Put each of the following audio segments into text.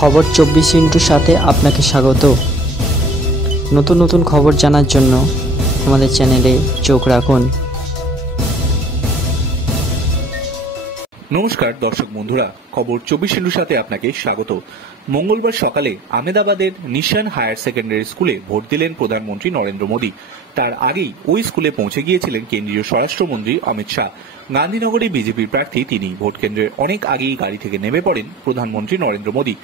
খবর 24 সাথে আপনাকে স্বাগত। নতুন নতুন খবর জানার জন্য আমাদের চ্যানেলে চোখ রাখুন। নমস্কার দর্শক বন্ধুরা, খবর 24 সাথে আপনাকে স্বাগত। মঙ্গলবার সকালে আহমেদাবাদের নিশান হায়ার সেকেন্ডারি স্কুলে ভোট দিলেন প্রধানমন্ত্রী নরেন্দ্র মোদী। তার আগেই ওই স্কুলে পৌঁছে গিয়েছিলেন কেন্দ্রীয় স্বরাষ্ট্রমন্ত্রী অমিত শাহ। গান্ধীনগরে বিজেপির প্রার্থী তিনি। ভোট কেন্দ্রের অনেক আগেই গাড়ি থেকে নেমে পড়েন প্রধানমন্ত্রী নরেন্দ্র মোদী।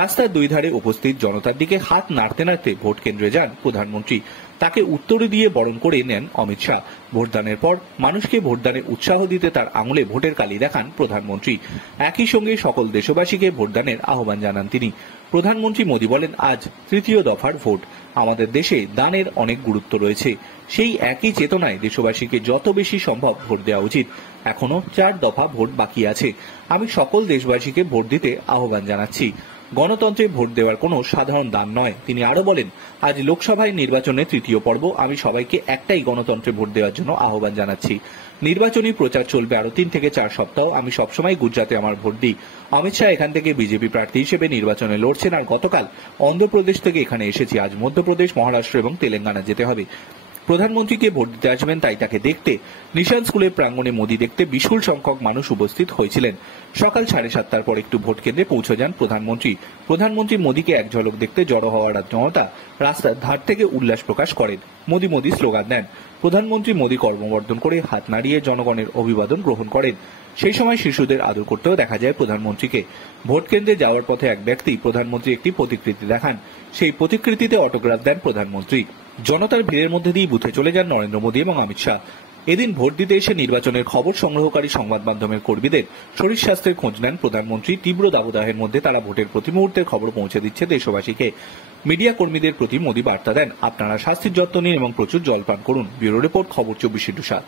রাস্তার দুই ধারে উপস্থিত জনতার দিকে হাত নাড়তে নাড়তে ভোট কেন্দ্রে যান প্রধানমন্ত্রী। তাকে উত্তরে দিয়ে বরণ করে নেন অমিত শাহ। ভোটদানের পর মানুষকে ভোটদানে উৎসাহ দিতে তার আঙুলে ভোটের কালি দেখান প্রধানমন্ত্রী। একই সঙ্গে সকল দেশবাসীকে ভোটদানের আহ্বান জানান তিনি। প্রধানমন্ত্রী মোদী বলেন, আজ তৃতীয় দফার ভোট। আমাদের দেশে দানের অনেক গুরুত্ব রয়েছে। সেই একই চেতনায় দেশবাসীকে যত বেশি সম্ভব ভোট দেওয়া উচিত। এখনো 4 দফা ভোট বাকি আছে। আমি সকল দেশবাসীকে ভোট দিতে আহ্বান জানাচ্ছি। গণতন্ত্রে ভোট দেওয়ার কোনো সাধারণ দান নয়। তিনি আরো বলেন, আজ লোকসভায় নির্বাচনের তৃতীয় পর্ব। আমি সবাইকে একটাই গণতন্ত্রে ভোট দেওয়ার জন্য আহ্বান জানাচ্ছি। নির্বাচনী প্রচার চলবে আরো 3 থেকে 4 সপ্তাহ। আমি সবসময় গুজরাটে আমার ভোট দিই। অমিত শাহ এখান থেকে বিজেপি প্রার্থী হিসেবে নির্বাচনে লড়ছেন, আর গতকাল অন্ধ্রপ্রদেশ থেকে এখানে এসেছি। আজ মধ্যপ্রদেশ, মহারাষ্ট্র এবং তেলেঙ্গানা যেতে হবে। প্রধানমন্ত্রীকে ভোট দিতে আসবেন, তাই তাকে দেখতে নিশান স্কুলের প্রাঙ্গণে মোদী দেখতে বিপুল সংখ্যক মানুষ উপস্থিত হয়েছিলেন। সকাল 7:30টার পর একটু ভোট কেন্দ্রে পৌঁছে যান প্রধানমন্ত্রী। প্রধানমন্ত্রী মোদীকে এক ঝলক দেখতে জড়ো হওয়ার জনতা রাস্তার ধার থেকে উল্লাস প্রকাশ করেন। মোদী মোদী স্লোগান দেন। প্রধানমন্ত্রী মোদী কর্মবর্ধন করে হাত নাড়িয়ে জনগণের অভিবাদন গ্রহণ করেন। সেই সময় শিশুদের আদর করতেও দেখা যায় প্রধানমন্ত্রীকে। ভোট কেন্দ্রে যাওয়ার পথে এক ব্যক্তি প্রধানমন্ত্রী একটি প্রতিকৃতি দেখান। সেই প্রতিকৃতিতে অটোগ্রাফ দেন প্রধানমন্ত্রী। জনতার ভিড়ের মধ্যে দিয়ে বুথে চলে যান নরেন্দ্র মোদী এবং অমিত শাহ। এদিন ভোট দিতে এসে নির্বাচনের খবর সংগ্রহকারী সংবাদ মাধ্যমের কর্মীদের শরীর স্বাস্থ্যের খোঁজ নেন প্রধানমন্ত্রী। তীব্র দাবদাহের মধ্যে তারা ভোটের প্রতি মুহূর্তের খবর পৌঁছে দিচ্ছে দেশবাসীকে। মিডিয়া কর্মীদের প্রতি মোদী বার্তা দেন, আপনারা স্বাস্থ্যের যত্ন নিন এবং প্রচুর জল পান করুন। ব্যুরো রিপোর্ট, খবর 24/7।